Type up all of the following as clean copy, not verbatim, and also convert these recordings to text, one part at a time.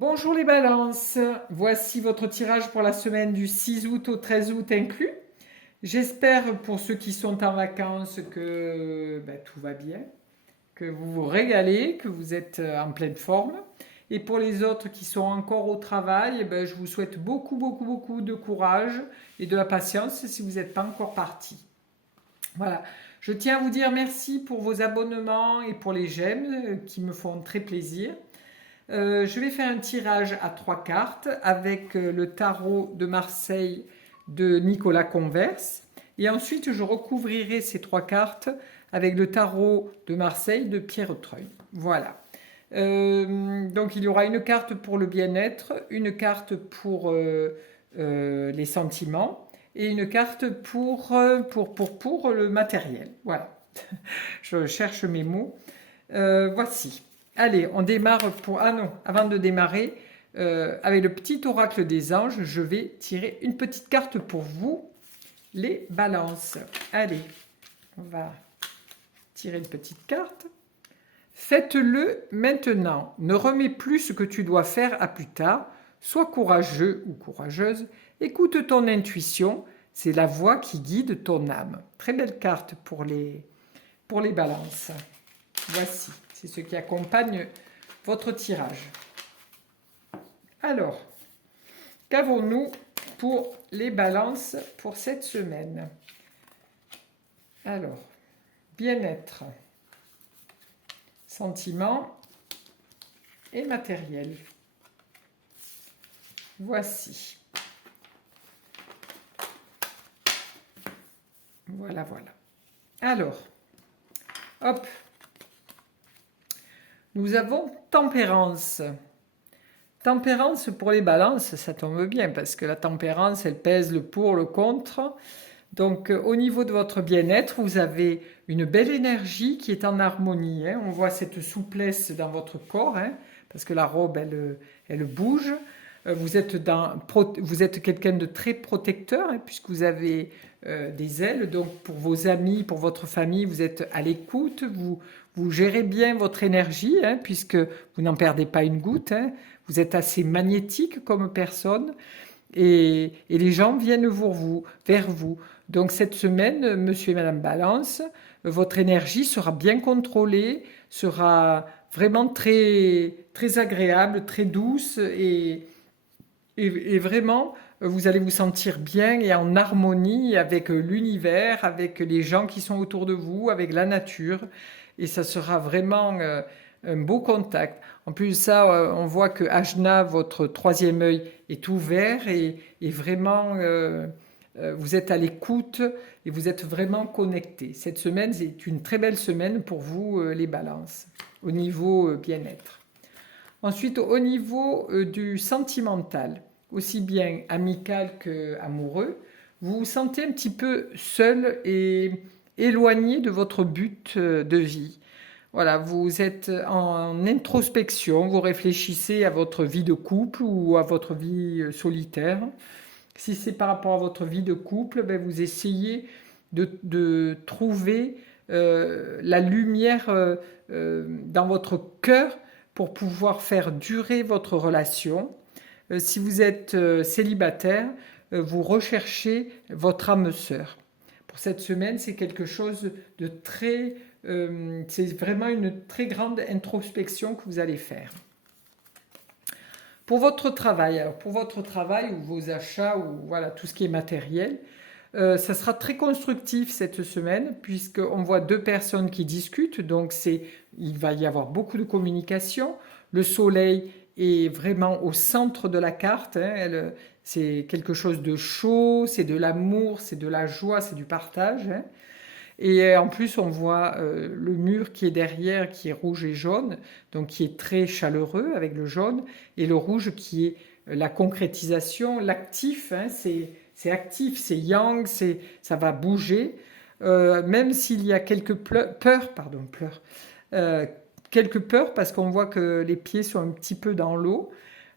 Bonjour les balances, voici votre tirage pour la semaine du 6 août au 13 août inclus. J'espère pour ceux qui sont en vacances que tout va bien, que vous vous régalez, que vous êtes en pleine forme. Et pour les autres qui sont encore au travail, je vous souhaite beaucoup de courage et de la patience si vous n'êtes pas encore parti. Voilà, je tiens à vous dire merci pour vos abonnements et pour les j'aime qui me font très plaisir. Je vais faire un tirage à 3 cartes avec le tarot de Marseille de Nicolas Converse. Et ensuite, je recouvrirai ces 3 cartes avec le tarot de Marseille de Pierre Treuil. Voilà. Donc, il y aura une carte pour le bien-être, une carte pour les sentiments et une carte pour le matériel. Voilà. Je cherche mes mots. Voici. Allez, on démarre pour... Ah non, avant de démarrer, avec le petit oracle des anges, je vais tirer une petite carte pour vous, les balances. Allez, on va tirer une petite carte. Faites-le maintenant. Ne remets plus ce que tu dois faire à plus tard. Sois courageux ou courageuse. Écoute ton intuition. C'est la voix qui guide ton âme. Très belle carte pour les balances. Voici. C'est ce qui accompagne votre tirage. Alors, qu'avons-nous pour les balances pour cette semaine? Alors, bien-être, sentiments et matériel. Voici. Voilà. Alors, hop. Nous avons tempérance. Tempérance pour les balances, ça tombe bien parce que la tempérance, elle pèse le pour, le contre. Donc au niveau de votre bien-être, vous avez une belle énergie qui est en harmonie. On voit cette souplesse dans votre corps, parce que la robe, elle bouge. Vous êtes quelqu'un de très protecteur, puisque vous avez des ailes. Donc pour vos amis, pour votre famille, vous êtes à l'écoute. Vous gérez bien votre énergie, puisque vous n'en perdez pas une goutte. Vous êtes assez magnétique comme personne. Et les gens viennent vers vous. Donc cette semaine, monsieur et madame Balance, votre énergie sera bien contrôlée, sera vraiment très, très agréable, très douce et vraiment, vous allez vous sentir bien et en harmonie avec l'univers, avec les gens qui sont autour de vous, avec la nature. Et ça sera vraiment un beau contact. En plus de ça, on voit que Ajna, votre troisième œil, est ouvert et vraiment, vous êtes à l'écoute et vous êtes vraiment connecté. Cette semaine, c'est une très belle semaine pour vous, les balances, au niveau bien-être. Ensuite, au niveau du sentimental, aussi bien amical qu'amoureux, vous vous sentez un petit peu seul et éloigné de votre but de vie. Voilà, vous êtes en introspection, vous réfléchissez à votre vie de couple ou à votre vie solitaire. Si c'est par rapport à votre vie de couple, vous essayez de trouver la lumière dans votre cœur pour pouvoir faire durer votre relation. Si vous êtes célibataire, vous recherchez votre âme sœur. Pour cette semaine, c'est quelque chose de très... c'est vraiment une très grande introspection que vous allez faire. Pour votre travail, ou vos achats, ou voilà, tout ce qui est matériel, ça sera très constructif cette semaine, puisqu'on voit deux personnes qui discutent, donc il va y avoir beaucoup de communication. Le soleil est vraiment au centre de la carte, c'est quelque chose de chaud, c'est de l'amour, c'est de la joie, c'est du partage. Et en plus, on voit le mur qui est derrière, qui est rouge et jaune, donc qui est très chaleureux avec le jaune, et le rouge qui est la concrétisation, l'actif, c'est actif, c'est yang, ça va bouger, même s'il y a quelques quelques peurs parce qu'on voit que les pieds sont un petit peu dans l'eau.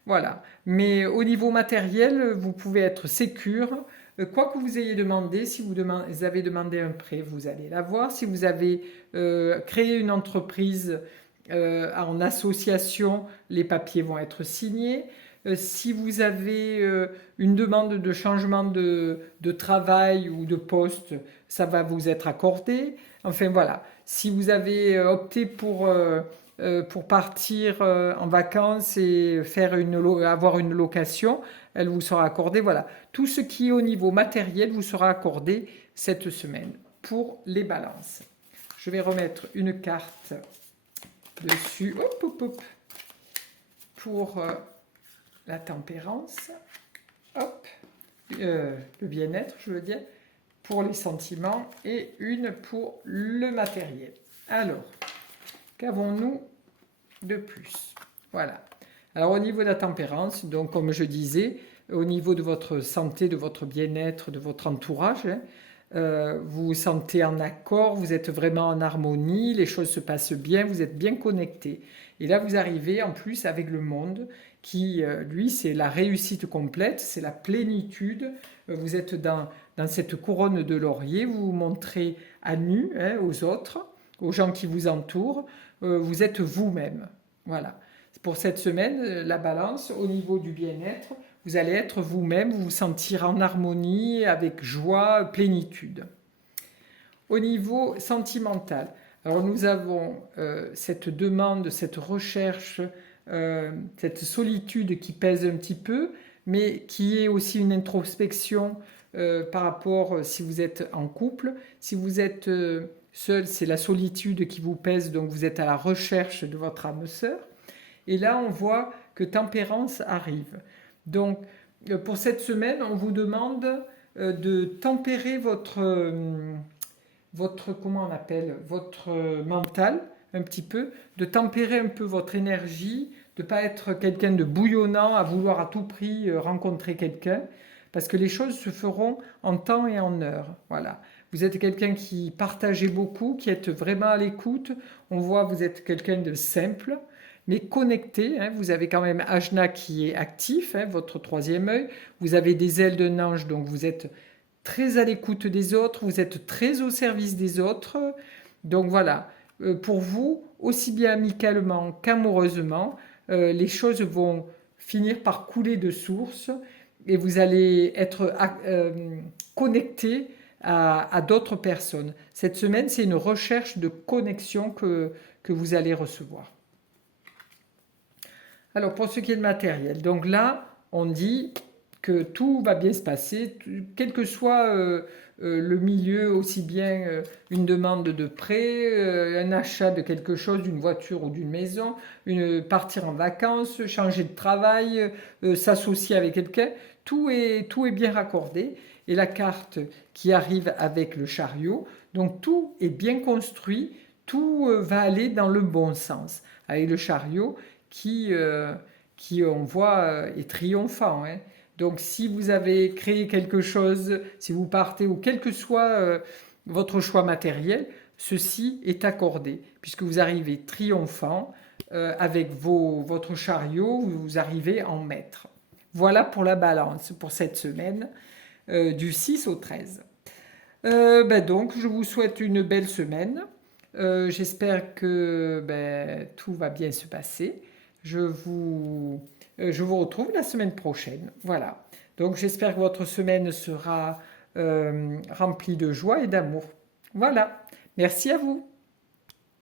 Voilà. Mais au niveau matériel, vous pouvez être sécure. Quoi que vous ayez demandé, si vous avez demandé un prêt, vous allez l'avoir. Si vous avez créé une entreprise en association, les papiers vont être signés. Si vous avez une demande de changement de travail ou de poste, ça va vous être accordé. Enfin voilà, si vous avez opté pour partir en vacances et avoir une location, elle vous sera accordée. Voilà, tout ce qui est au niveau matériel vous sera accordé cette semaine pour les balances. Je vais remettre une carte dessus, hop, hop, hop, pour la tempérance, hop, le bien-être, je veux dire, pour les sentiments et une pour le matériel. Alors, qu'avons-nous de plus? Voilà. Alors, au niveau de la tempérance, donc comme je disais, au niveau de votre santé, de votre bien-être, de votre entourage, vous vous sentez en accord, vous êtes vraiment en harmonie, les choses se passent bien, vous êtes bien connecté. Et là, vous arrivez en plus avec le monde qui, lui, c'est la réussite complète, c'est la plénitude. Vous êtes dans cette couronne de laurier, vous vous montrez à nu aux autres, aux gens qui vous entourent, vous êtes vous-même. Voilà. Pour cette semaine, la balance, au niveau du bien-être, vous allez être vous-même, vous vous sentir en harmonie, avec joie, plénitude. Au niveau sentimental, alors nous avons cette demande, cette recherche, cette solitude qui pèse un petit peu, mais qui est aussi une introspection par rapport si vous êtes en couple. Si vous êtes seul, c'est la solitude qui vous pèse, donc vous êtes à la recherche de votre âme sœur. Et là, on voit que tempérance arrive. Donc, pour cette semaine, on vous demande de tempérer comment on appelle, votre mental un petit peu, de tempérer un peu votre énergie, de ne pas être quelqu'un de bouillonnant à vouloir à tout prix rencontrer quelqu'un, parce que les choses se feront en temps et en heure. Voilà. Vous êtes quelqu'un qui partagez beaucoup, qui êtes vraiment à l'écoute. On voit que vous êtes quelqu'un de simple, mais connecté. Vous avez quand même Ajna qui est actif, votre troisième œil. Vous avez des ailes d'un ange, donc vous êtes très à l'écoute des autres, vous êtes très au service des autres. Donc voilà, pour vous, aussi bien amicalement qu'amoureusement, les choses vont finir par couler de source et vous allez être connecté à d'autres personnes. Cette semaine, c'est une recherche de connexion que vous allez recevoir. Alors, pour ce qui est de matériel, donc là, on dit que tout va bien se passer, quel que soit le milieu, aussi bien une demande de prêt, un achat de quelque chose, d'une voiture ou d'une maison, partir en vacances, changer de travail, s'associer avec quelqu'un, tout est bien raccordé. Et la carte qui arrive avec le chariot, donc tout est bien construit, tout va aller dans le bon sens. Avec le chariot qui on voit, est triomphant. Donc si vous avez créé quelque chose, si vous partez, ou quel que soit votre choix matériel, ceci est accordé, puisque vous arrivez triomphant avec votre chariot, vous arrivez en maître. Voilà pour la balance pour cette semaine, du 6 au 13. Donc je vous souhaite une belle semaine. J'espère que tout va bien se passer. Je vous retrouve la semaine prochaine. Voilà. Donc j'espère que votre semaine sera remplie de joie et d'amour. Voilà. Merci à vous.